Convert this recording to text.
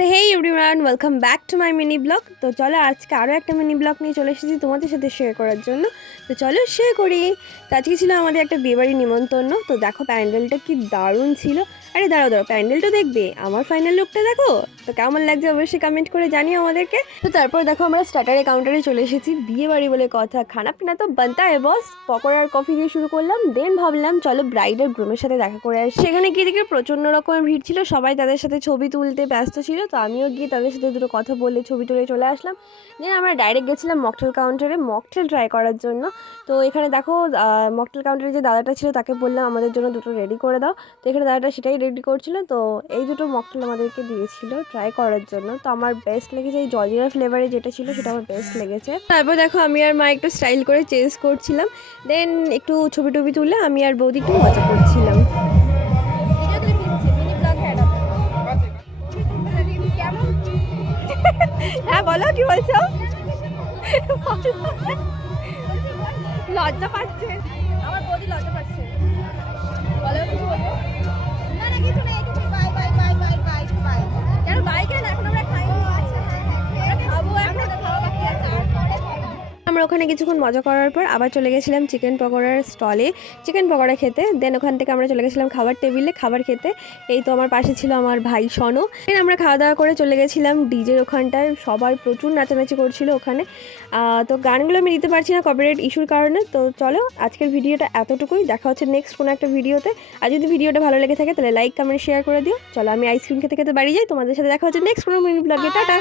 তো হেই everyone, welcome back to my mini blog. তো চলো আজকে আরও একটা মিনি ব্লগ নিয়ে চলে এসেছি তোমাদের সাথে শেয়ার করার জন্য। তো চলো শেয়ার করি। তো আজকে ছিল আমাদের একটা বিয়েবাড়ির নিমন্ত্রণ। তো দেখো প্যান্ডেলটা কি দারুণ ছিল। আরে দাঁড়াও দাঁড়াও, প্যান্ডেলটা দেখবে, আমার ফাইনাল লুকটা দেখো। তো কেমন লাগছে অবশ্যই কমেন্ট করে জানিও আমাদেরকে। তো তারপর দেখো আমরা স্টার্টারে কাউন্টারে চলে এসেছি। বিয়েবাড়ি বলে কথা, খানা পিনা তো বানতা है বস। পকোড়া আর কফি দিয়ে শুরু করলাম, দেন ভাবলাম চলো ব্রাইড আর গ্রুমের সাথে দেখা করে আসি। সেখানে গিয়ে দেখে প্রচণ্ড রকমের ভিড় ছিল, সবাই তাদের সাথে ছবি তুলতে ব্যস্ত ছিল। তো আমিও গিয়ে তাদের সাথে দুটো কথা বলে ছবি তুলে চলে আসলাম। দেন আমরা ডাইরেক্ট গেছিলাম মকটেল কাউন্টারে মকটেল ট্রাই করার জন্য। তো এখানে দেখো মকটেল কাউন্টারে যে দাদাটা ছিল তাকে বললাম আমাদের জন্য দুটো রেডি করে দাও। তো এখানে দাদাটা সেটাই রেডি করছিল। তো এই দুটো মকটেল আমাদেরকে দিয়েছিল ট্রাই করার জন্য। তো আমার বেস্ট লেগেছে এই জলজিরা ফ্লেভারে যেটা ছিল, সেটা আমার বেস্ট লেগেছে। তারপর দেখো আমি আর মা একটু স্টাইল করে চেঞ্জ করছিলাম। দেন একটু ছবি টবি তুলে আমি আর বৌদি একটু মজা করছিলাম। হ্যাঁ বলো, কি বলছো? লজ্জা পাচ্ছে আমার বৌদি, লজ্জা পাচ্ছে। বলো কিছু বলবো? না না কিছু নেই, কিছু bye bye bye bye bye bye. কেন বাই কেন? এখন আমরা খাইনি, আমরা খাবো, এখন খাওয়া বাকি আছে। আমরা ওখানে কিছুক্ষণ মজা করার পর আবার চলে গেছিলাম চিকেন পকোড়ার স্টলে চিকেন পকোড়া খেতে। দেন ওখান থেকে আমরা চলে গেছিলাম খাবার টেবিলে খাবার খেতে। এই তো আমার পাশে ছিল আমার ভাই সনু। দেন আমরা খাওয়া দাওয়া করে চলে গেছিলাম ডিজের ওখানটায়। সবার প্রচুর নাচানাচি করছিল ওখানে। তো গানগুলো আমি দিতে পারছি না কপিরাইট ইস্যুর কারণে। তো চলো আজকের ভিডিওটা এতটুকুই, দেখা হচ্ছে নেক্সট কোনো একটা ভিডিওতে। আর যদি ভিডিওটা ভালো লেগে থাকে তাহলে লাইক কমেন্ট শেয়ার করে দিও। চলো আমি আইসক্রিম খেতে খেতে বাড়ি যাই, তোমাদের সাথে দেখা হচ্ছে নেক্সট কোনো মিনি ব্লগে। টাটা।